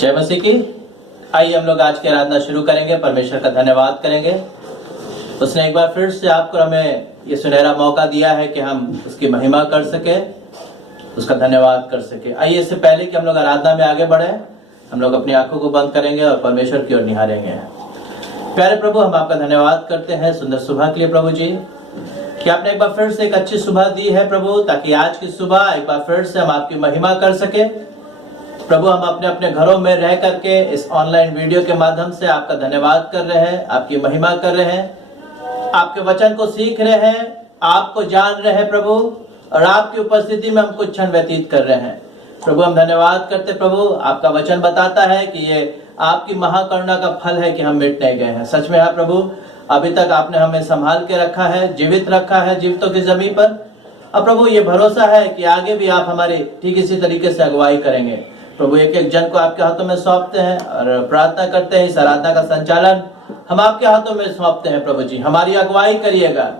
जय मसीह की। आइए हम लोग आज की आराधना शुरू करेंगे। परमेश्वर का धन्यवाद करेंगे। उसने एक बार फिर से आपको हमें ये सुनहरा मौका दिया है कि हम उसकी महिमा कर सके, उसका धन्यवाद कर सके। आइए इससे पहले कि हम लोग आराधना में आगे बढ़े, हम लोग अपनी आंखों को बंद करेंगे और परमेश्वर की ओर निहारेंगे। प्यारे प्रभु, हम आपका धन्यवाद करते हैं सुंदर सुबह के लिए प्रभु जी, कि आपने एक बार फिर से एक अच्छी सुबह दी है प्रभु, ताकि आज की सुबह एक बार फिर से हम आपकी महिमा कर सके। प्रभु, हम अपने अपने घरों में रह करके इस ऑनलाइन वीडियो के माध्यम से आपका धन्यवाद कर रहे हैं, आपकी महिमा कर रहे हैं, आपके वचन को सीख रहे हैं, आपको जान रहे हैं प्रभु, और आपकी उपस्थिति में हम कुछ क्षण व्यतीत कर रहे हैं। प्रभु, हम धन्यवाद करते प्रभु, आपका वचन बताता है कि ये आपकी महाकरुणा का फल है कि हम मिट नहीं गए हैं। सच में है प्रभु, अभी तक आपने हमें संभाल के रखा है, जीवित रखा है जीवितों की जमीन पर। अब प्रभु, ये भरोसा है कि आगे भी आप हमारी ठीक इसी तरीके से अगुवाई करेंगे। प्रभु, एक एक जन को आपके हाथों में सौंपते हैं और प्रार्थना करते हैं, इस आराधना का संचालन हम आपके हाथों में सौंपते हैं। प्रभु जी, हमारी अगुवाई करिएगा।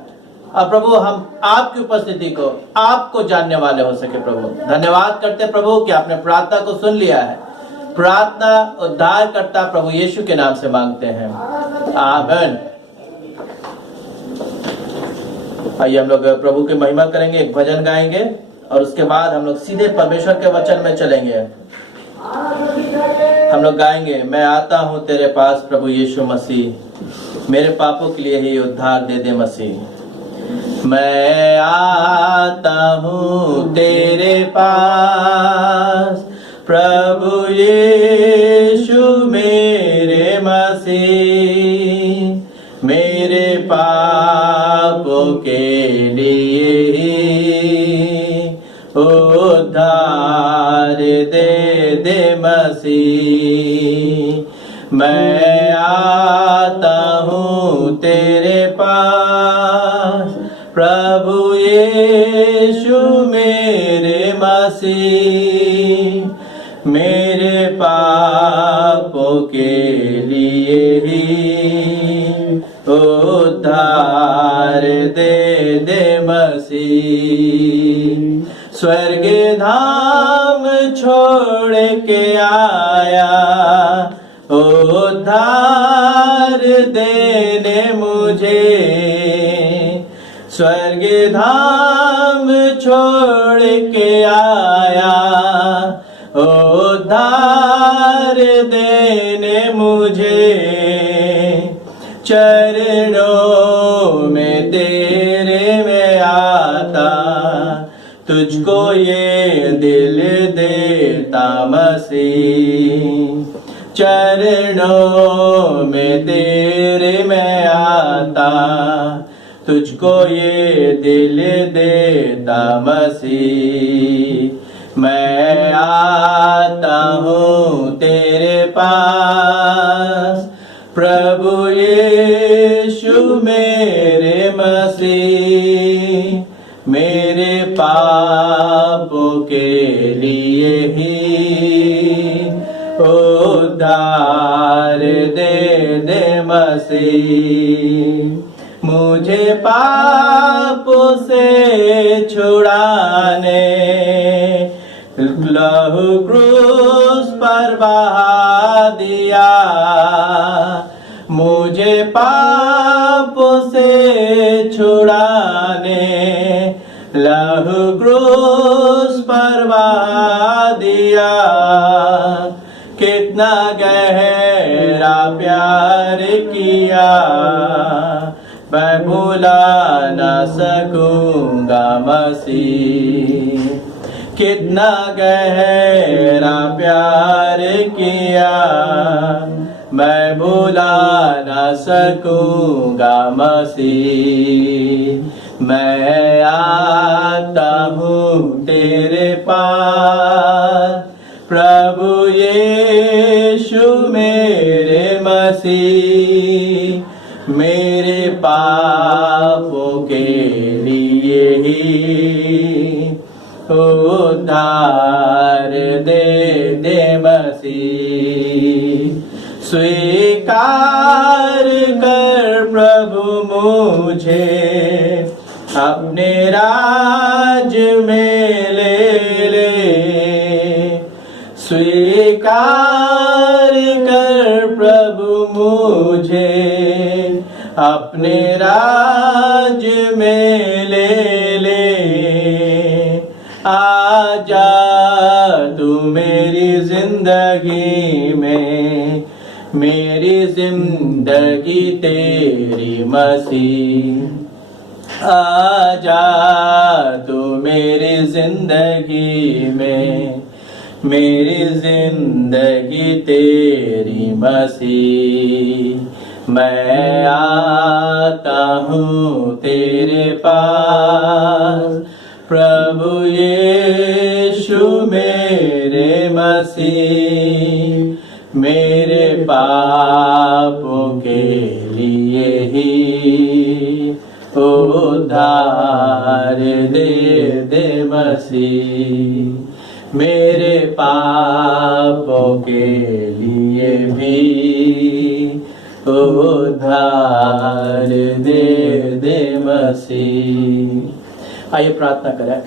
अब प्रभु, हम आपकी उपस्थिति को, आपको जानने वाले हो सके। प्रभु, धन्यवाद करते प्रभु कि आपने प्रार्थना को सुन लिया है। प्रार्थना उद्धार करता प्रभु यीशु के नाम से मांगते हैं, आमीन। आइए हम लोग प्रभु की महिमा करेंगे, एक भजन गाएंगे और उसके बाद हम लोग सीधे परमेश्वर के वचन में चलेंगे। हम लोग गाएंगे, मैं आता हूँ तेरे पास प्रभु यीशु मसीह, मेरे पापों के लिए ही उद्धार दे दे मसीह। मैं आता हूँ तेरे पास प्रभु यीशु मेरे मसीह, मेरे पापों के लिए उद्धार दे दे मसीह। मैं आता हूँ तेरे पास प्रभु यीशु मेरे मसीह, मेरे पापों के लिए ही उद्धार दे दे मसीह। स्वर्ग धाम छोड़ के आया उद्धार देने मुझे, स्वर्ग धाम छोड़ के आया उद्धार देने मुझे। चरणों में तेरे में आता, तुझको ये दिल देता मसीह। चरणों में तेरे में आता, तुझको ये दिल देता मसीह। मैं आता हूँ तेरे पास प्रभु यीशु मेरे मसीह, मेरे पापों के लिए ही उद्धार दे दे मसीह। मुझे पापों से छुड़ाने लहू क्रूस पर बहा दिया, मुझे पापों से छुड़ाने लहू क्रूस पर बहा दिया। कितना गहरा प्यार किया, मैं भुला न सकूंगा मसीह। कितना गहरा प्यार किया, मैं भुला न सकूंगा मसीह। मैं आता हूँ तेरे पास प्रभु यीशु मेरे मसीह, मेरे पापों के लिए ही उद्धार दे दे मसीह। स्वीकार कर प्रभु मुझे, अपने राज में ले ले। स्वीकार कर प्रभु मुझे, अपने राज में ले ले। आजा तू मेरी जिंदगी में, मेरी जिंदगी तेरी मसीह। आजा तू मेरी जिंदगी में, मेरी जिंदगी तेरी मसीह। मैं आता हूँ तेरे पास प्रभु यीशु मेरे मसीह, मेरे पापों के लिए ही उद्धार दे मसीह, मेरे पापों के लिए भी उद्धार दे मसीह। आइए प्रार्थना करें।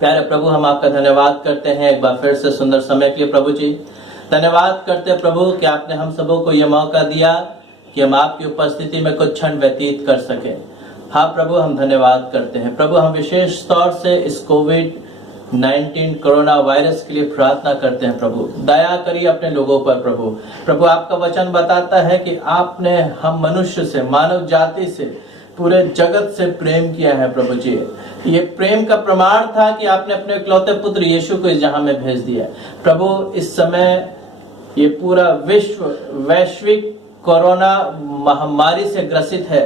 प्यारे प्रभु, हम आपका धन्यवाद करते हैं एक बार फिर से सुंदर समय के लिए। प्रभु जी धन्यवाद करते हैं प्रभु कि आपने हम सबों को यह मौका दिया कि हम आपकी उपस्थिति में कुछ क्षण व्यतीत कर सके। हाँ प्रभु, हम धन्यवाद करते हैं प्रभु। हम विशेष तौर से इस कोविड-19 कोरोना वायरस के लिए प्रार्थना करते हैं प्रभु। दया करिए अपने लोगों पर प्रभु। प्रभु आपका वचन बताता है कि आपने हम मनुष्य से, मानव जाति से, पूरे जगत से प्रेम किया है प्रभु जी। ये प्रेम का प्रमाण था कि आपने अपने इकलौते पुत्र यीशु को इस जहां में भेज दिया। प्रभु इस समय ये पूरा विश्व वैश्विक कोरोना महामारी से ग्रसित है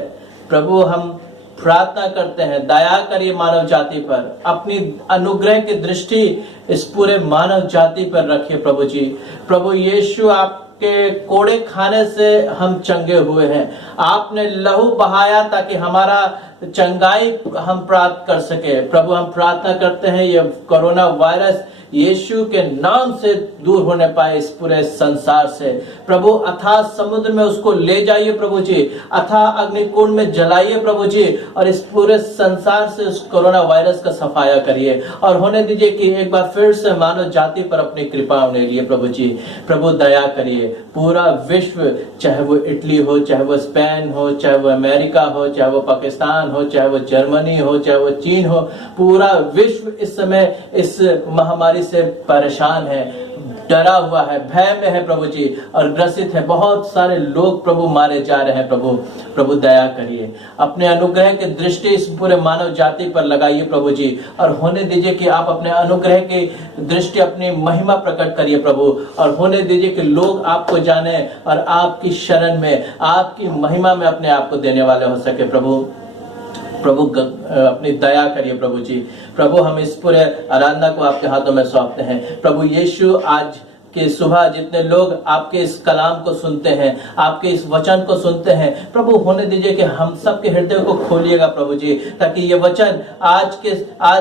प्रभु। हम प्रार्थना करते हैं दया करिए मानव जाति पर, अपनी अनुग्रह की दृष्टि इस पूरे मानव जाति पर रखिए प्रभु जी। प्रभु यीशु आपके कोड़े खाने से हम चंगे हुए हैं। आपने लहू बहाया ताकि हमारा चंगाई हम प्राप्त कर सके। प्रभु हम प्रार्थना करते हैं ये कोरोना वायरस यीशु के नाम से दूर होने पाए इस पूरे संसार से। प्रभु अथाह समुद्र में उसको ले जाइए प्रभु जी, अथाह अग्निकुंड में जलाइए प्रभु जी, और इस पूरे संसार से उस कोरोना वायरस का सफाया करिए और होने दीजिए कि एक बार फिर से मानव जाति पर अपनी कृपा होने लिए प्रभु जी। प्रभु दया करिए। पूरा विश्व, चाहे वो इटली हो, चाहे वो स्पेन हो, चाहे वो अमेरिका हो, चाहे वो पाकिस्तान हो, चाहे वो जर्मनी हो, चाहे वो चीन हो, पूरा विश्व इस समय इस महामारी से परेशान है, डरा हुआ है, भय में है प्रभु जी, और ग्रसित है। बहुत सारे लोग प्रभु मारे जा रहे हैं प्रभु। प्रभु दया करिए, अपने अनुग्रह की दृष्टि इस पूरे मानव जाति पर लगाइए प्रभु जी, और होने दीजिए कि आप अपने अनुग्रह की दृष्टि, अपनी महिमा प्रकट करिए प्रभु, और होने दीजिए कि लोग आपको जाने और आपकी शरण में, आपकी महिमा में अपने आप को देने वाले हो सके प्रभु। प्रभु अपनी दया करिए प्रभु जी। प्रभु हम इस पूरे आराधना को आपके हाथों में सौंपते हैं प्रभु यीशु। आज कि सुबह जितने लोग आपके इस कलाम को सुनते हैं, आपके इस वचन को सुनते हैं प्रभु, होने दीजिए कि हम सबके हृदय को खोलिएगा प्रभु जी, ताकि ये वचन आज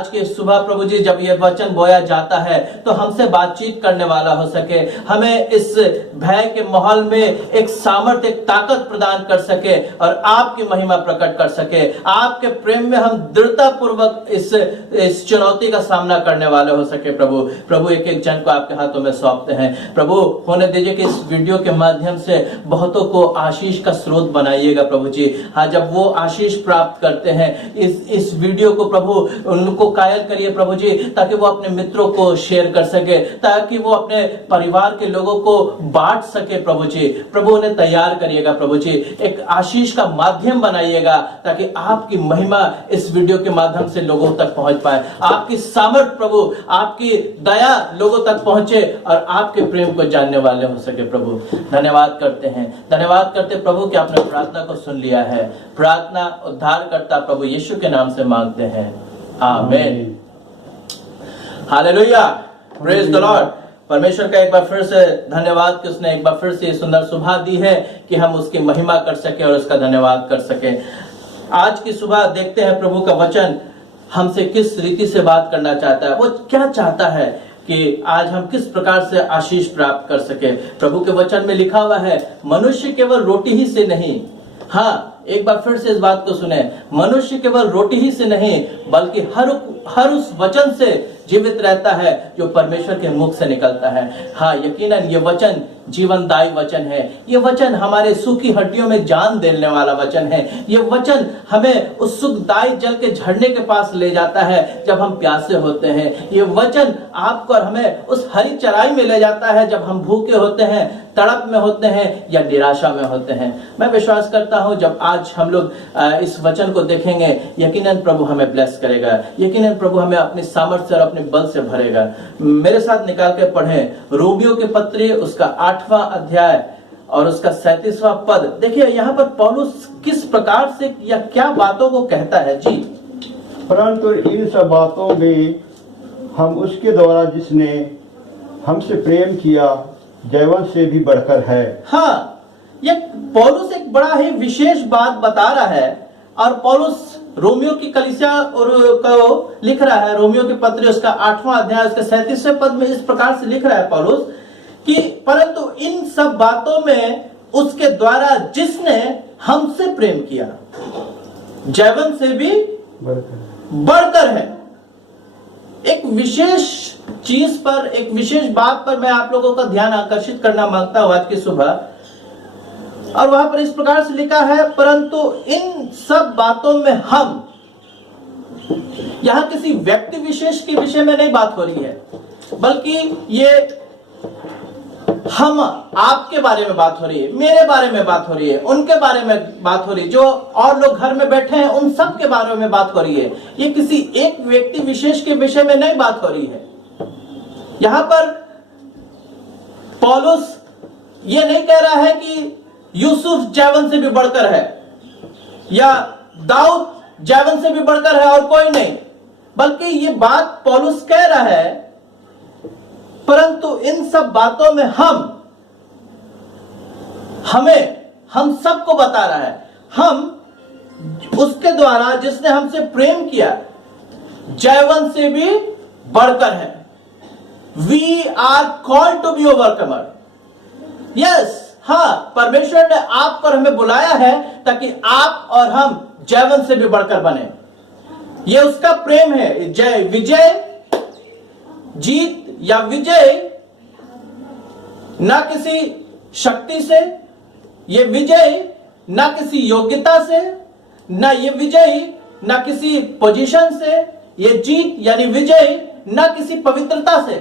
के सुबह प्रभु जी जब ये वचन बोया जाता है तो हमसे बातचीत करने वाला हो सके, हमें इस भय के माहौल में एक सामर्थ्य, एक ताकत प्रदान कर सके और आपकी महिमा प्रकट कर सके। आपके प्रेम में हम दृढ़ता पूर्वक इस चुनौती का सामना करने वाले हो सके प्रभु। प्रभु एक एक जन को आपके हाथों में सौंपते हैं प्रभु। होने दीजिए कि इस वीडियो के माध्यम से बहुतों को आशीष का स्रोत बनाइएगा प्रभु जी। हाँ, जब वो आशीष प्राप्त करते हैं इस वीडियो को प्रभु, उनको कायल करिए प्रभु जी, ताकि वो अपने मित्रों को शेयर कर सके, ताकि वो अपने परिवार के लोगों को बांट सके प्रभु जी। प्रभु उन्हें तैयार करिएगा प्रभु जी, एक आशीष का माध्यम बनाइएगा ताकि आपकी महिमा इस वीडियो के माध्यम से लोगों तक पहुंच पाए। आपकी सामर्थ प्रभु, आपकी दया लोगों तक पहुंचे और आपके प्रेम को जानने वाले हो सके प्रभु। धन्यवाद करते हैं, धन्यवाद करते प्रभु कि आपने प्रार्थना को सुन लिया है। प्रार्थना उद्धारकर्ता प्रभु यीशु के नाम से मांगते हैं, आमीन। Hallelujah, praise the Lord. परमेश्वर का एक बार फिर से धन्यवाद कि उसने एक बार फिर से सुंदर सुबह दी है कि हम उसकी महिमा कर सके और उसका धन्यवाद कर सके। आज की सुबह देखते हैं प्रभु का वचन हमसे किस रीति से बात करना चाहता है। वो क्या चाहता है कि आज हम किस प्रकार से आशीष प्राप्त कर सके। प्रभु के वचन में लिखा हुआ है, मनुष्य केवल रोटी ही से नहीं, हाँ एक बार फिर से इस बात को सुने, मनुष्य केवल रोटी ही से नहीं बल्कि हर उस वचन से जीवित रहता है जो परमेश्वर के मुख से निकलता है। हाँ, यकीनन ये वचन जीवनदायी वचन है। ये वचन हमारे सूखी हड्डियों में जान देने वाला वचन है। ये वचन हमें उस सुखदायी जल के झरने के पास ले जाता है जब हम प्यासे होते हैं। ये वचन आपको और हमें उस हरी चराई में ले जाता है जब हम भूखे होते हैं, तड़प में होते हैं या निराशा में होते हैं। मैं विश्वास करता हूं जब आज हम लोग इस वचन को देखेंगे, यकीनन प्रभु हमें ब्लेस करेगा, यकीनन प्रभु हमें अपनी सामर्थ्य और अपने बल से भरेगा। मेरे साथ निकाल के पढ़ें रोमियो के पत्री उसका 8वां अध्याय और उसका 37वां पद। देखिए यहाँ पर पौलुस किस प्रकार से या क्या बातों को कहता है। जी, परंतु इन सब बातों में हम उसके द्वारा जिसने हमसे प्रेम किया जैवन से भी बढ़कर है। हाँ, ये पौलुस एक बड़ा ही विशेष बात बता रहा है और पौलुस रोमियो की कलीसिया और को लिख रहा है। रोमियो के पत्र उसका 8वां अध्याय उसके 37वें पद में इस प्रकार से लिख रहा है पौलुस कि परंतु इन सब बातों में उसके द्वारा जिसने हमसे प्रेम किया जैवन से भी बढ़कर है। एक विशेष चीज पर, एक विशेष बात पर मैं आप लोगों का ध्यान आकर्षित करना मांगता हूं आज की सुबह, और वहां पर इस प्रकार से लिखा है परंतु इन सब बातों में हम, यहां किसी व्यक्ति विशेष के विषय में नहीं बात हो रही है, बल्कि ये हम आपके बारे में बात हो रही है, मेरे बारे में बात हो रही है, उनके बारे में बात हो रही है, जो और लोग घर में बैठे हैं उन सब के बारे में बात हो रही है। ये किसी एक व्यक्ति विशेष के विषय में नहीं बात हो रही है। यहां पर पौलुस ये नहीं कह रहा है कि यूसुफ जैवन से भी बढ़कर है या दाऊद जैवन से भी बढ़कर है और कोई नहीं, बल्कि ये बात पौलुस कह रहा है परंतु इन सब बातों में हम सबको बता रहा है, हम उसके द्वारा जिसने हमसे प्रेम किया जैवन से भी बढ़कर है। We are called to be overcomer. Yes, हाँ, परमेश्वर ने आपको और हमें बुलाया है ताकि आप और हम जैवन से भी बढ़कर बने। यह उसका प्रेम है। जय, विजय, जीत या विजय ना किसी शक्ति से, ये विजय ना किसी योग्यता से, ना ये विजय ना किसी पोजीशन से, ये जीत यानी विजय ना किसी पवित्रता से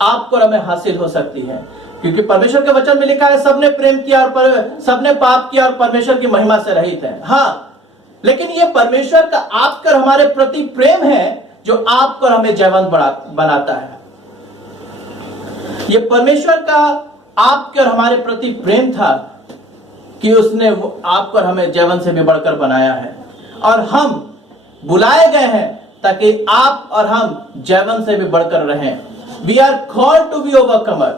आपको और हमें हासिल हो सकती है। क्योंकि परमेश्वर के वचन में लिखा है सबने प्रेम किया और सबने पाप किया और परमेश्वर की महिमा से रहित है। हाँ, लेकिन ये परमेश्वर का आपके और हमारे प्रति प्रेम है जो आपको और हमें जयवंत बनाता है। ये परमेश्वर का आपके और हमारे प्रति प्रेम था कि उसने आपको और हमें जयवंत से भी बढ़कर बनाया है, और हम बुलाए गए हैं ताकि आप और हम जयवंत से भी बढ़कर रहें। We are called to be overcomer.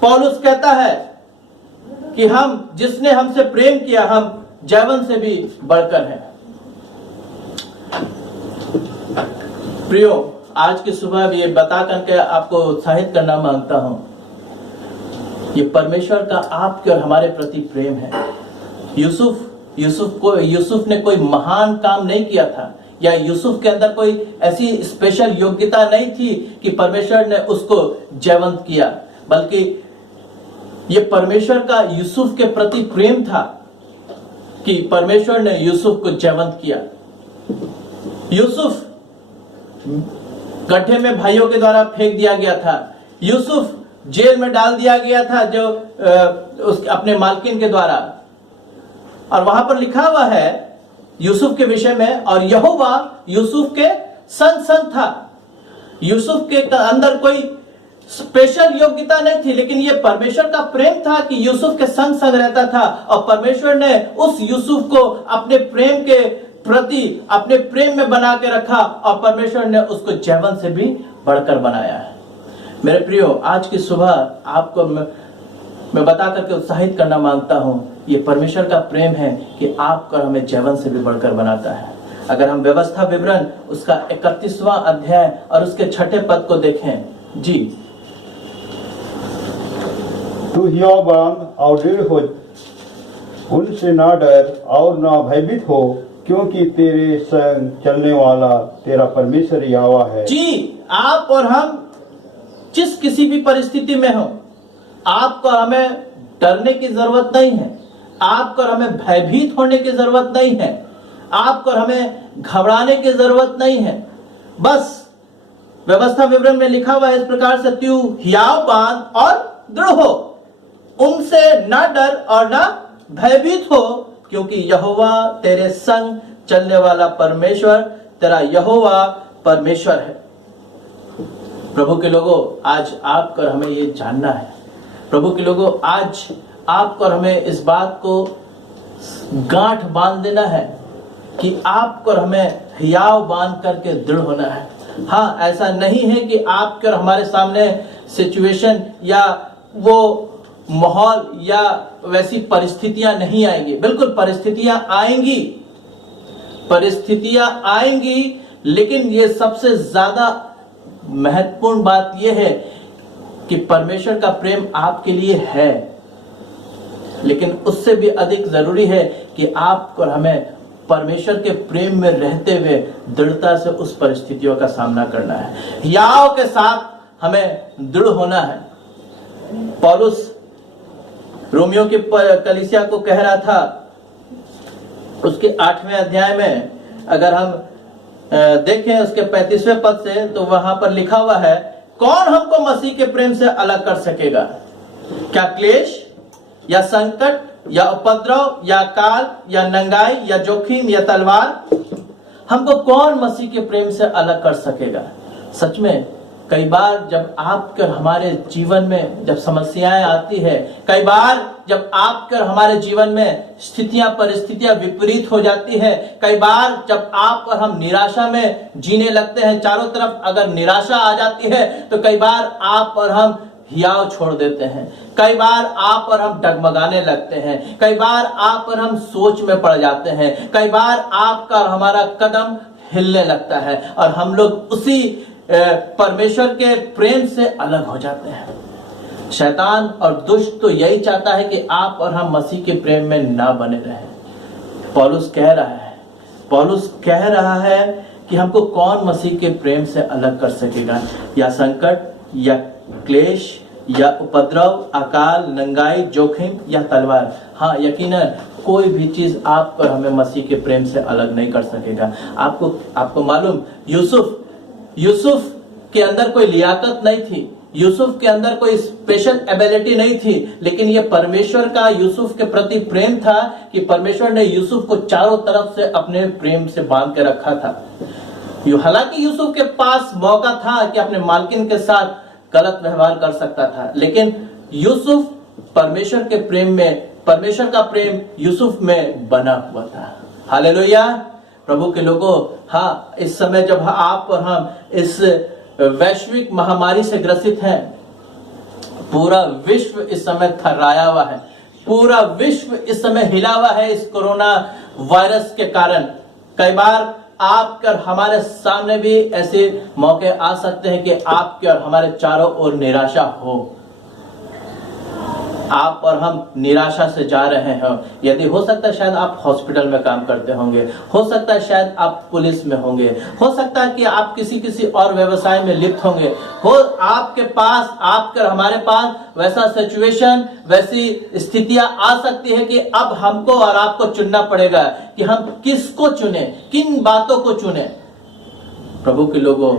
पौलुस कहता है कि हम जिसने हमसे प्रेम किया हम जैवन से भी बढ़कर हैं। प्रियो, आज की सुबह ये बता करके आपको उत्साहित करना मांगता हूं, ये परमेश्वर का आपके और हमारे प्रति प्रेम है। यूसुफ ने कोई महान काम नहीं किया था, या यूसुफ के अंदर कोई ऐसी स्पेशल योग्यता नहीं थी कि परमेश्वर ने उसको जयवंत किया, बल्कि ये परमेश्वर का यूसुफ के प्रति प्रेम था कि परमेश्वर ने यूसुफ को जयवंत किया। यूसुफ गड्ढे में भाइयों के द्वारा फेंक दिया गया था, यूसुफ जेल में डाल दिया गया था जो अपने मालकिन के द्वारा, और वहां पर लिखा हुआ है यूसुफ के विषय में, और यहोवा यूसुफ के संग था। यूसुफ के अंदर कोई स्पेशल योग्यता नहीं थी, लेकिन यह परमेश्वर का प्रेम था कि यूसुफ के संग रहता था, और परमेश्वर ने उस यूसुफ को अपने प्रेम के प्रति अपने प्रेम में बना के रखा, और परमेश्वर ने उसको जयवंत से भी बढ़कर बनाया है। मेरे प्रियो, आज की सुबह आपको मैं बता करके उत्साहित करना मांगता हूं, ये परमेश्वर का प्रेम है कि आपको हमें जयवंत से भी बढ़कर बनाता है। अगर हम व्यवस्था विवरण उसका 31वां अध्याय और उसके 6ठे पद को देखें। जी, तू हियावान और दृढ़ हो, उनसे ना डर और ना भयभीत हो, क्योंकि तेरे संग चलने वाला तेरा परमेश्वर यहोवा है। जी, आप और हम जिस किसी भी परिस्थिति में हो, आपको हमें डरने की जरूरत नहीं है, आपको हमें भयभीत होने की जरूरत नहीं है, आपको हमें घबराने की जरूरत नहीं है। बस व्यवस्था विवरण में लिखा हुआ है इस प्रकार से, तू हियाव बांध और दृढ़ हो, उनसे ना डर और ना भयभीत हो, क्योंकि यहोवा तेरे संग चलने वाला परमेश्वर तेरा यहोवा परमेश्वर है। प्रभु के लोगों, आज आपको और हमें ये जानना है। प्रभु के लोगों, आज आपको और हमें इस बात को गांठ बांध देना है कि आपको और हमें हियाव बांध करके दृढ़ होना है। हाँ, ऐसा नहीं है कि आपके और हमारे सामने सिचुएशन या वो माहौल या वैसी परिस्थितियां नहीं आएंगी। बिल्कुल परिस्थितियां आएंगी, परिस्थितियां आएंगी, लेकिन ये सबसे ज्यादा महत्वपूर्ण बात यह है कि परमेश्वर का प्रेम आपके लिए है, लेकिन उससे भी अधिक जरूरी है कि आपको और हमें परमेश्वर के प्रेम में रहते हुए दृढ़ता से उस परिस्थितियों का सामना करना है। हियाव के साथ हमें दृढ़ होना है। पौलुस रोमियो की कलीसिया को कह रहा था, उसके 8वें अध्याय में अगर हम देखें उसके 35वें पद से, तो वहां पर लिखा हुआ है, कौन हमको मसीह के प्रेम से अलग कर सकेगा? क्या क्लेश या संकट या उपद्रव या काल या नंगाई या जोखिम या तलवार? हमको कौन मसीह के प्रेम से अलग कर सकेगा? सच में कई बार जब आपके और हमारे जीवन में जब समस्याएं आती है, कई बार जब आपके और हमारे जीवन में स्थितियां परिस्थितियां विपरीत हो जाती है, कई बार जब आप और हम निराशा में जीने लगते हैं, चारों तरफ अगर निराशा आ जाती है, तो कई बार आप और हम हियाव छोड़ देते हैं, कई बार आप और हम डगमगाने लगते हैं, कई बार आप और हम सोच में पड़ जाते हैं, कई बार आपका और हमारा कदम हिलने लगता है और हम लोग उसी परमेश्वर के प्रेम से अलग हो जाते हैं। शैतान और दुष्ट तो यही चाहता है कि आप और हम मसीह के प्रेम में ना बने रहें। पौलुस कह रहा है कि हमको कौन मसीह के प्रेम से अलग कर सकेगा? या संकट या क्लेश या उपद्रव, अकाल, नंगाई, जोखिम या तलवार? हाँ, यकीनन कोई भी चीज आप और हमें मसीह के प्रेम से अलग नहीं कर सकेगा। आपको मालूम, यूसुफ के अंदर कोई लियाकत नहीं थी, यूसुफ के अंदर कोई स्पेशल एबिलिटी नहीं थी, लेकिन यह परमेश्वर का यूसुफ के प्रति प्रेम था कि परमेश्वर ने यूसुफ को चारों तरफ से अपने प्रेम से बांध के रखा था। हालांकि यूसुफ के पास मौका था कि अपने मालकिन के साथ गलत व्यवहार कर सकता था, लेकिन यूसुफ परमेश्वर के प्रेम में, परमेश्वर का प्रेम यूसुफ में बना हुआ था। हालेलुया। प्रभु के लोगों, हाँ, इस समय जब आप और हम इस वैश्विक महामारी से ग्रसित हैं, पूरा विश्व इस समय थर्राया हुआ है, पूरा विश्व इस समय हिला हुआ है इस कोरोना वायरस के कारण। कई बार आपके और हमारे सामने भी ऐसे मौके आ सकते हैं कि आपके और हमारे चारों ओर निराशा हो, आप और हम निराशा से जा रहे हैं। यदि हो सकता है शायद आप हॉस्पिटल में काम करते होंगे, हो सकता है शायद आप पुलिस में होंगे, हो सकता है कि आप किसी और व्यवसाय में लिप्त होंगे, हो आपके पास, आपके और हमारे पास वैसा सिचुएशन, वैसी स्थितियां आ सकती है कि अब हमको और आपको चुनना पड़ेगा कि हम किसको चुने, किन बातों को चुने। प्रभु के लोगों,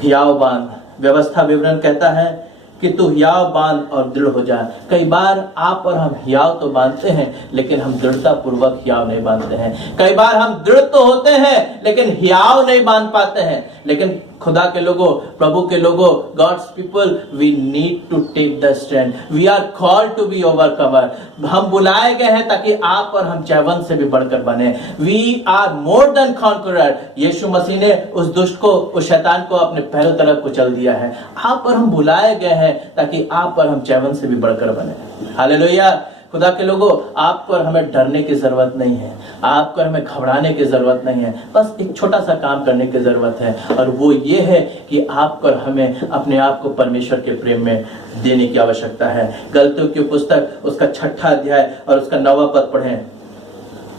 हियाव बांध, व्यवस्था विवरण कहता है कि तू हियाव बांध और दृढ़ हो जा। कई बार आप और हम हियाव तो बांधते हैं, लेकिन हम दृढ़ता पूर्वक हियाव नहीं बांधते हैं। कई बार हम दृढ़ तो होते हैं, लेकिन हियाव नहीं बांध पाते हैं। लेकिन खुदा के लोगों, प्रभु के लोगों, God's people, we need to take the stand, we are called to be overcomer. हम बुलाए गए हैं ताकि आप और हम जयवंत से भी बढ़कर बने। We are more than conqueror. यीशु मसीह ने उस दुष्ट को, उस शैतान को अपने पैरों तले कुचल दिया है। आप और हम बुलाए गए हैं ताकि आप और हम जयवंत से भी बढ़कर बने। हालेलुया। खुदा के लोगों, आपको और हमें डरने की जरूरत नहीं है, आपको और हमें घबराने की जरूरत नहीं है। बस एक छोटा सा काम करने की जरूरत है, और वो ये है कि आपको और हमें अपने आप को परमेश्वर के प्रेम में देने की आवश्यकता है। गलतियों की पुस्तक उसका 6वां अध्याय और उसका 9वां पद पढ़ें।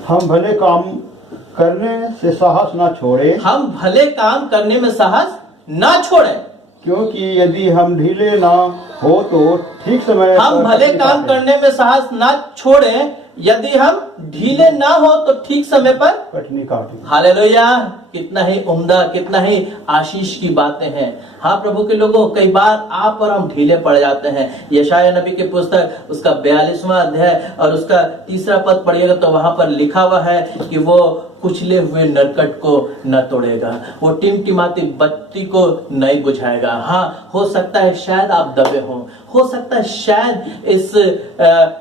हम भले काम करने से साहस ना छोड़े, हम भले काम करने में साहस ना छोड़ें। क्योंकि यदि हम ढीले ना हो तो ठीक समय हम पर भले अपनी काम बातें करने में साहस ना छोड़ें, यदि हम ढीले ना हो तो ठीक समय पर कटनी काटें। हालेलुया। कितना ही उम्दा, कितना ही आशीष की बातें हैं। हाँ प्रभु के लोगों, कई बार आप और हम ढीले पड़ जाते हैं। यशाया नबी की पुस्तक उसका 42वां अध्याय और उसका 3रा पद पढ़िएगा तो वहां पर लिखा हुआ है कि वो कुचले हुए नरकट को न तोड़ेगा, वो टिमटिमाती बत्ती को नहीं बुझाएगा। हाँ, हो सकता है शायद आप दबे हो सकता है शायद इस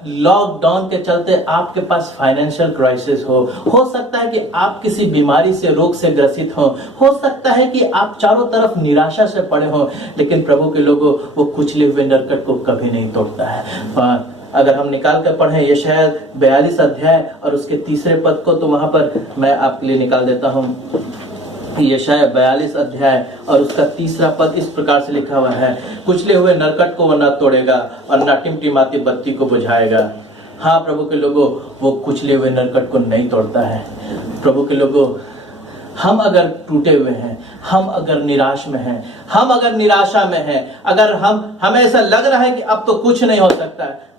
लॉकडाउन के चलते आपके पास फाइनेंशियल क्राइसिस हो सकता है कि आप किसी बीमारी से, रोग से ग्रसित हो सकता है कि आप चारों तरफ निराशा से पड़े हो, लेकिन प्रभु के लोगों, वो कुचले हुए नरकट को कभी नहीं तोड़ता है। अगर हम निकाल कर पढ़ें यशाया 42 अध्याय और उसके 3रे पद को, तो वहां पर मैं आपके लिए निकाल देता हूं। यशाया 42 अध्याय और उसका 3रा पद इस प्रकार से लिखा हुआ है, कुचले हुए नरकट को वो न तोड़ेगा और न टिमटिमाती बत्ती को बुझाएगा। हाँ प्रभु के लोगों, वो कुचले हुए नरकट को नहीं तोड़ता है। प्रभु के लोगों, हम अगर टूटे हुए हैं, हम अगर निराश में हैं, हम अगर निराशा में हैं, अगर हमें ऐसा लग रहा है कि अब तो कुछ नहीं हो सकता है,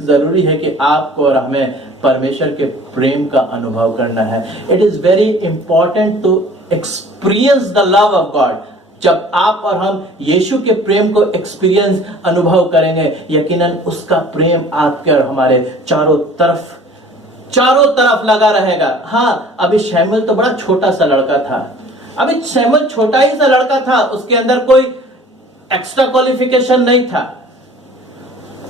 जरूरी है कि आपको और हमें परमेश्वर के प्रेम का अनुभव करना है। It is very important to experience the love of God. जब आप और हम यीशु के प्रेम को एक्सपीरियंस, अनुभव करेंगे, यकीनन उसका प्रेम आपके और हमारे चारों तरफ लगा रहेगा। हाँ, अभी शैमुएल तो बड़ा छोटा सा लड़का था, अभी शैमुएल छोटा ही सा लड़का था, उसके अंदर कोई एक्स्ट्रा क्वालिफिकेशन नहीं था।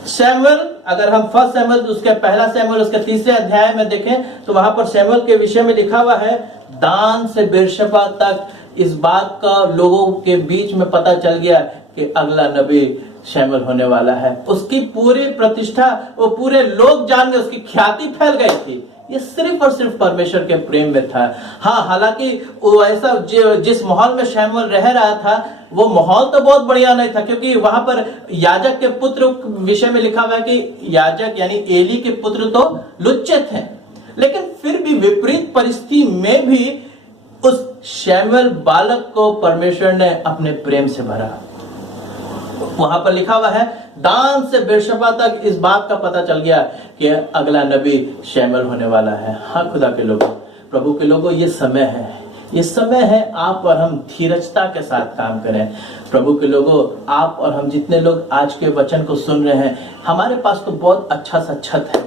शैमुएल, अगर हम 1 शैमुएल उसके 1 शैमुएल उसके 3रे अध्याय में देखें तो वहां पर शैमुएल के विषय में लिखा हुआ है, दान से बेरशेबा तक इस बात का लोगों के बीच में पता चल गया कि अगला नबी शैमुएल होने वाला है। उसकी पूरी प्रतिष्ठा, वो पूरे लोग जान गए, उसकी ख्याति फैल गई थी। ये सिर्फ और सिर्फ परमेश्वर के प्रेम में था। हाँ, हालांकि वो ऐसा जिस माहौल में शैमुएल रह रहा था, वो माहौल तो बहुत बढ़िया नहीं था, क्योंकि वहां पर याजक के पुत्र विषय में लिखा हुआ है कि याजक यानी एली के पुत्र तो लुच्चे थे, लेकिन फिर भी विपरीत परिस्थिति में भी उस शैमुएल बालक को परमेश्वर ने अपने प्रेम से भरा। वहां पर लिखा हुआ है, दान से बेरशेबा तक इस बात का पता चल गया कि अगला नबी शैमुएल होने वाला है। हाँ खुदा के लोगों, प्रभु के लोगों, ये समय है आप और हम धीरजता के साथ काम करें। प्रभु के लोगों, आप और हम जितने लोग आज के वचन को सुन रहे हैं, हमारे पास तो बहुत अच्छा सा छत है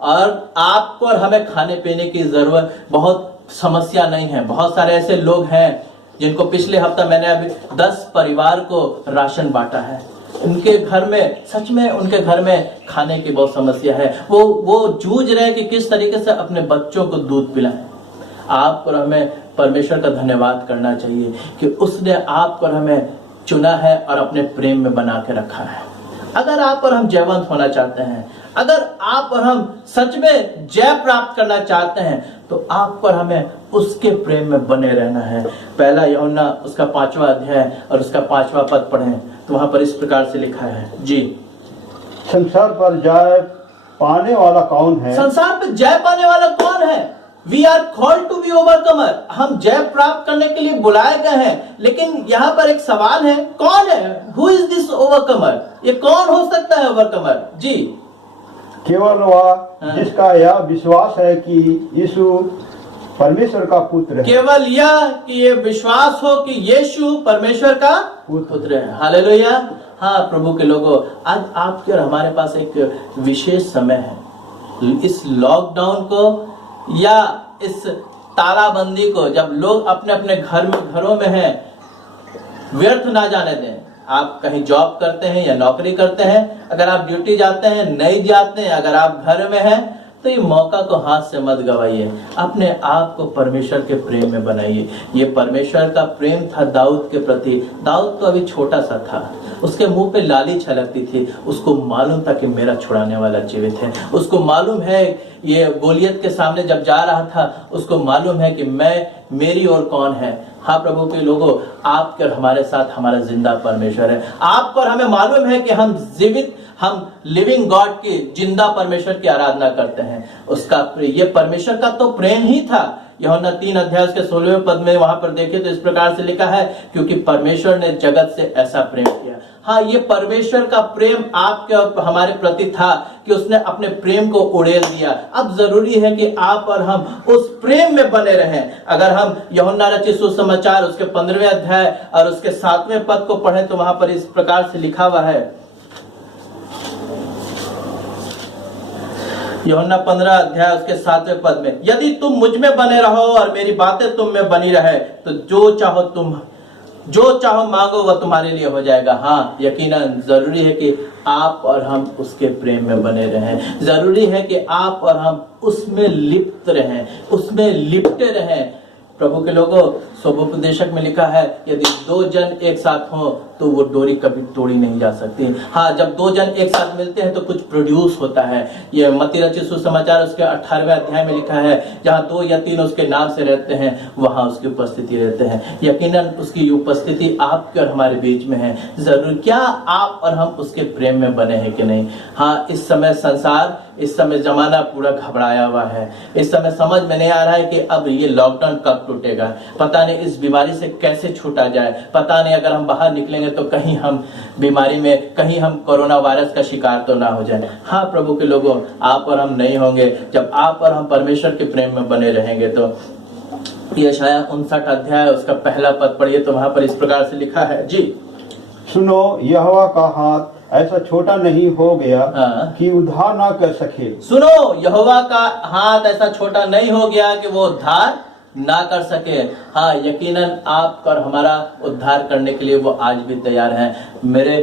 और आपको और हमें खाने पीने की जरूरत, बहुत समस्या नहीं है। बहुत सारे ऐसे लोग हैं जिनको पिछले हफ्ता मैंने अभी 10 परिवार को राशन बांटा है। उनके घर में, सच में उनके घर में खाने की बहुत समस्या है। वो जूझ रहे हैं कि किस तरीके से अपने बच्चों को दूध पिलाएं। आप और हमें परमेश्वर का धन्यवाद करना चाहिए कि उसने आप और हमें चुना है और अपने प्रेम में बना के रखा है। अगर आप और हम जयवंत होना चाहते हैं, अगर आप और हम सच में जय प्राप्त करना चाहते हैं, तो आप और हमें उसके प्रेम में बने रहना है। 1 यूहन्ना उसका 5वां अध्याय और उसका 5वां पद पढ़ें तो वहां पर इस प्रकार से लिखा है, जी, संसार पर जय पाने वाला कौन है? संसार पर जय पाने वाला कौन है? We are called to be overcomer. हम जय प्राप्त करने के लिए बुलाए गए हैं, लेकिन यहाँ पर एक सवाल है, कौन है? Who is this overcomer? ये कौन हो सकता है ओवरकमर? जी, केवल वह जिसका यह विश्वास है कि यीशु परमेश्वर का पुत्र है। केवल यह कि ये विश्वास हो कि यीशु परमेश्वर का पुत्र है। हालेलुया। हाँ प्रभु के लोगों, आज आपके और हमारे पास एक विशेष समय है। इस लॉकडाउन को या इस तालाबंदी को, जब लोग अपने अपने घरों में हैं, व्यर्थ ना जाने दें। आप कहीं जॉब करते हैं या नौकरी करते हैं, अगर आप ड्यूटी जाते हैं, नहीं जाते हैं, अगर आप घर में हैं, तो ये मौका को हाथ से मत गवाइए। अपने आप को परमेश्वर के प्रेम में बनाइए। ये परमेश्वर का प्रेम था दाऊद के प्रति। दाऊद तो अभी छोटा सा था, उसके मुंह पे लाली छलकती थी। उसको मालूम था कि मेरा छुड़ाने वाला जीवित है। उसको मालूम है, ये गोलियत के सामने जब जा रहा था, उसको मालूम है कि मेरी और कौन है। हाँ प्रभु के लोगों, आपके और हमारे साथ हमारा जिंदा परमेश्वर है। आपको और हमें मालूम है कि हम लिविंग गॉड की, जिंदा परमेश्वर की आराधना करते हैं। उसका ये परमेश्वर का तो प्रेम ही था। यूहन्ना 3 अध्याय उसके 16वें पद में वहां पर देखे तो इस प्रकार से लिखा है, क्योंकि परमेश्वर ने जगत से ऐसा प्रेम किया। हाँ, ये परमेश्वर का प्रेम आपके और हमारे प्रति था कि उसने अपने प्रेम को उड़ेल दिया। अब जरूरी है कि आप और हम उस प्रेम में बने रहें। अगर हम यूहन्ना रचित सुसमाचार उसके 15वें अध्याय और उसके 7वें पद को पढ़ें तो वहां पर इस प्रकार से लिखा हुआ है, यूहन्ना 15 अध्याय उसके 7वें पद में, यदि तुम मुझ में बने रहो और मेरी बातें तुम में बनी रहे तो जो चाहो मांगो वह तुम्हारे लिए हो जाएगा। हाँ, यकीनन जरूरी है कि आप और हम उसके प्रेम में बने रहें। जरूरी है कि आप और हम उसमें लिप्त रहें, उसमें लिपटे रहें। प्रभु के लोगों, स्वोपदेशक में लिखा है, यदि 2 जन एक साथ हो तो वो डोरी कभी तोड़ी नहीं जा सकती। हाँ, जब 2 जन एक साथ मिलते हैं तो कुछ प्रोड्यूस होता है। ये मत्ती रचित सुसमाचार उसके 18वें अध्याय में लिखा है, जहाँ 2 या 3 उसके नाम से रहते हैं वहां उसकी उपस्थिति रहते हैं। यकीनन उसकी उपस्थिति आपके और हमारे बीच में है। जरूर क्या आप और हम उसके प्रेम में बने हैं कि नहीं? हाँ, इस समय संसार, इस समय जमाना पूरा घबराया हुआ है। इस समय समझ में नहीं आ रहा है कि अब ये लॉकडाउन कब टूटेगा, पता नहीं इस बीमारी से कैसे छूटा जाए, पता नहीं अगर हम बाहर निकलेंगे तो कहीं हम बीमारी में, कहीं हम कोरोना वायरस का शिकार तो ना हो जाए। हाँ प्रभु के लोगों, आप और हम नहीं होंगे जब आप और हम परमेश्वर के प्रेम में बने रहेंगे। तो यशाया 59 अध्याय उसका पहला पद पढ़िए तो वहां पर इस प्रकार से लिखा है, जी सुनो, यहोवा का हाथ ऐसा छोटा नहीं हो गया कि उद्धार ना कर सके। सुनो, यहोवा का हाथ ऐसा छोटा नहीं हो गया कि वो उद्धार ना कर सके। हाँ, यकीनन आप और हमारा उद्धार करने के लिए वो आज भी तैयार हैं। मेरे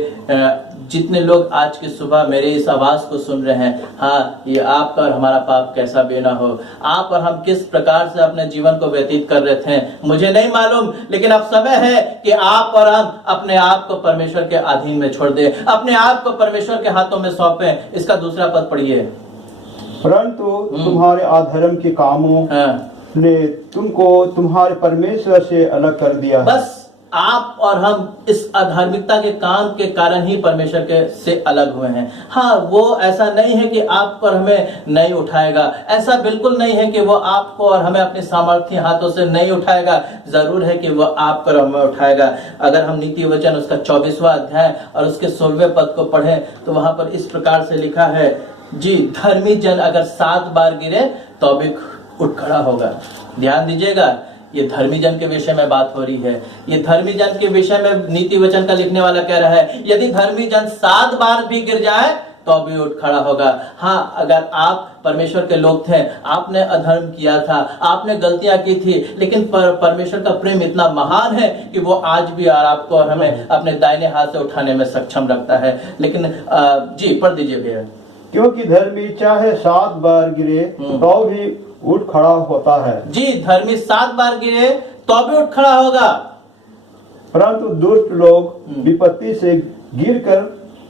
जितने लोग आज की सुबह मेरे इस आवाज को सुन रहे हैं, हाँ, ये आपका और हमारा पाप कैसा भी ना हो, आप और हम किस प्रकार से अपने जीवन को व्यतीत कर रहे थे मुझे नहीं मालूम, लेकिन अब समय है कि आप और हम अपने आप को परमेश्वर के अधीन में छोड़ दें, अपने आप को परमेश्वर के हाथों में सौंपें। इसका दूसरा पद पढ़िए, परंतु तुम्हारे अधर्म के कामों ने तुमको तुम्हारे परमेश्वर से अलग कर दिया। बस आप और हम इस अधार्मिकता के काम के कारण ही परमेश्वर के से अलग हुए हैं। हाँ, वो ऐसा नहीं है कि आप पर हमें नहीं उठाएगा, ऐसा बिल्कुल नहीं है कि वो आपको और हमें अपने सामर्थ्य हाथों से नहीं उठाएगा। जरूर है कि वो आप पर हमें उठाएगा। अगर हम नीति वचन उसका 24वां अध्याय और उसके 16वें पद को पढ़ें तो वहां पर इस प्रकार से लिखा है, जी धर्मी जन अगर 7 बार गिरे तो भी उठ खड़ा होगा। ध्यान दीजिएगा, ये धर्मी जन के विषय में बात हो रही है। ये धर्मी जन के विषय में नीति वचन का लिखने वाला कह रहा है, यदि धर्मी जन 7 बार भी गिर जाए तो भी उठ खड़ा होगा। हाँ, अगर आप परमेश्वर के लोग थे, आपने अधर्म किया था, आपने गलतियां की थी, लेकिन परमेश्वर का प्रेम इतना महान है कि वो आज भी आपको और हमें अपने दाहिने हाथ से उठाने में सक्षम रखता है। लेकिन जी पढ़ दीजिए भैया। क्योंकि धर्मी चाहे 7 बार गिरे तो भी उठ खड़ा होता है। जी, धर्मी 7 बार गिरे तो भी उठ खड़ा होगा, परंतु दुष्ट लोग विपत्ति से गिरकर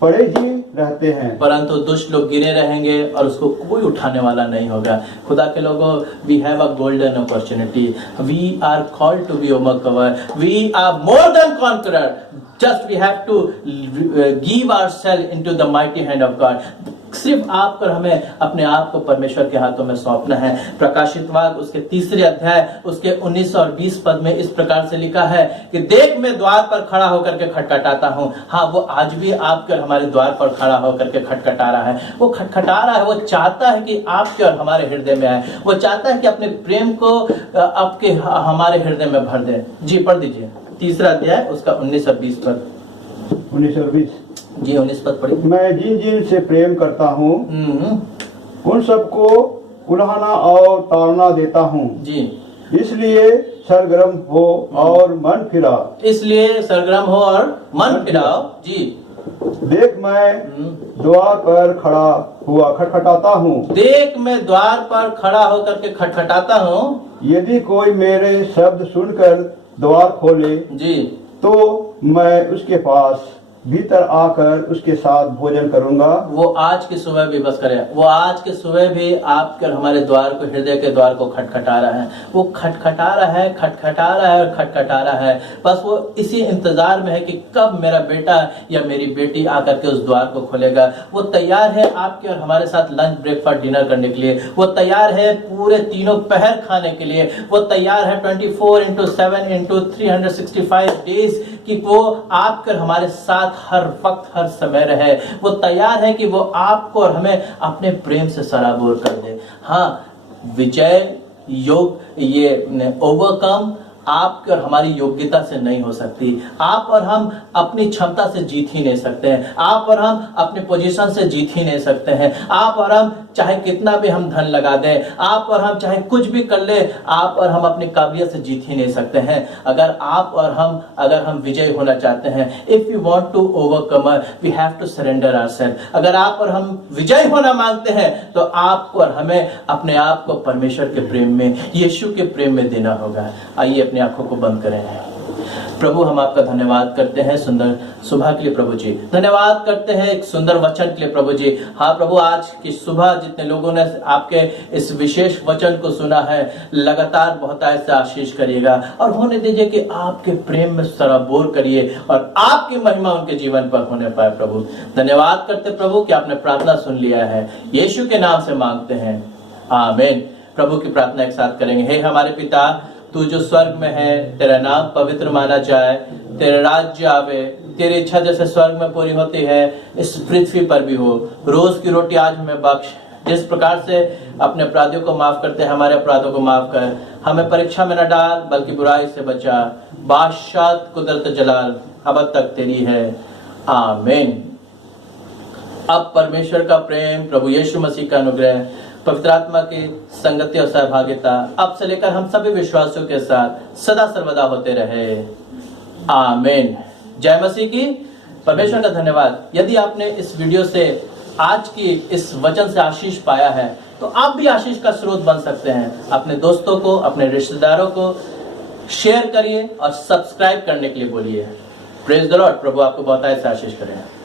पड़े ही रहते हैं। परंतु दुष्ट लोग गिरे रहेंगे और उसको कोई उठाने वाला नहीं होगा। खुदा के लोगों, we have a golden opportunity, we are called to be overcomer, we are more than conqueror, just we have to give ourself into the mighty hand of God. सिर्फ आप और हमें अपने आप को परमेश्वर के हाथों में सौंपना है। प्रकाशित वाक्य उसके 3 अध्याय उसके 19 और 20 पद में इस प्रकार से लिखा है कि देख मैं द्वार पर खड़ा होकर के खटखटाता हूँ। हाँ, वो आज भी आपके और हमारे द्वार पर खड़ा होकर के खटखटा रहा है। वो खटखटा रहा है, वो चाहता है कि आपके और हमारे हृदय में आए, वो चाहता है कि अपने प्रेम को आपके हमारे हृदय में भर दे। जी पढ़ दीजिए 3 अध्याय उसका 19 और 20 पद। 19 और 20 जी 19 पद पढ़िए। मैं जिन जिन से प्रेम करता हूँ उन सबको उलाहना और ताड़ना देता हूँ। जी, इसलिए सरगर्म हो और मन फिराओ। इसलिए सरगर्म हो और मन फिराओ। जी, देख मैं द्वार पर खड़ा हुआ खटखटाता हूँ। देख मैं द्वार पर खड़ा होकर के खटखटाता हूँ। यदि कोई मेरे शब्द सुनकर द्वार खोले जी तो मैं उसके पास भीतर आकर उसके साथ भोजन करूंगा। वो आज की सुबह भी बस करे, वो आज की सुबह भी आपके और हमारे द्वार को, हृदय के द्वार को खटखटा रहा है। वो खटखटा रहा है, खटखटा रहा है और खटखटा रहा है। बस वो इसी इंतजार में है कि कब मेरा बेटा या मेरी बेटी आकर के उस द्वार को खोलेगा। वो तैयार है आपके और हमारे साथ लंच, ब्रेकफास्ट, डिनर करने के लिए। वो तैयार है पूरे तीनों पहर खाने के लिए। वो तैयार है 24/7/365 डेज कि वो आपके और हमारे साथ हर वक्त, हर समय रहे। वो तैयार है कि वो आपको और हमें अपने प्रेम से सराबोर कर दे। हाँ, विजय योग, ये ओवरकम आपके और हमारी योग्यता से नहीं हो सकती। आप और हम अपनी क्षमता से जीत ही नहीं सकते हैं। आप और हम अपने पोजीशन से जीत ही नहीं सकते हैं। आप और हम चाहे कितना भी हम धन लगा दें, आप और हम चाहे कुछ भी कर ले, आप और हम अपनी काबिलियत से जीत ही नहीं सकते हैं। अगर आप और हम, अगर हम विजयी होना चाहते हैं, if you want to overcome, we have to surrender ourselves. अगर आप और हम विजयी होना मांगते हैं तो आपको और हमें अपने आप को परमेश्वर के प्रेम में, यीशु के प्रेम में देना होगा। आइए अपनी आंखों को बंद करें। प्रभु, हम आपका धन्यवाद करते हैं सुंदर सुबह के लिए प्रभु जी। धन्यवाद करते हैं एक सुंदर वचन के लिए प्रभु जी। हाँ प्रभु, आज की सुबह जितने लोगों ने आपके इस विशेष वचन को सुना है, लगातार बहुतायत से आशीष करिएगा और होने दीजिए कि आपके प्रेम में सराबोर करिए और आपकी महिमा उनके जीवन पर होने पाए। प्रभु धन्यवाद करते प्रभु कि आपने प्रार्थना सुन लिया है। यीशु के नाम से मांगते हैं, आमीन। प्रभु की प्रार्थना एक साथ करेंगे। हे हमारे पिता, तू जो स्वर्ग में है, तेरा नाम पवित्र माना जाए, तेरा राज्य आवे, तेरी इच्छा जैसे स्वर्ग में पूरी होती है इस पृथ्वी पर भी हो। रोज की रोटी आज हमें बख्श, जिस प्रकार से अपने अपराधियों को माफ करते हैं, हमारे अपराधों को माफ कर। हमें परीक्षा में न डाल, बल्कि बुराई से बचा। बादशाह, कुदरत, जलाल अब तक तेरी है, आमीन। अब परमेश्वर का प्रेम, प्रभु यीशु मसीह का अनुग्रह, पवित्र आत्मा की संगति और सहभागिता अब से लेकर हम सभी विश्वासियों के साथ सदा सर्वदा होते रहे, आमीन। जय मसीह की। परमेश्वर का धन्यवाद। यदि आपने इस वीडियो से, आज की इस वचन से आशीष पाया है तो आप भी आशीष का स्रोत बन सकते हैं। अपने दोस्तों को, अपने रिश्तेदारों को शेयर करिए और सब्सक्राइब करने के लिए बोलिए। Praise the Lord. प्रभु आपको बहुत आशीष करें।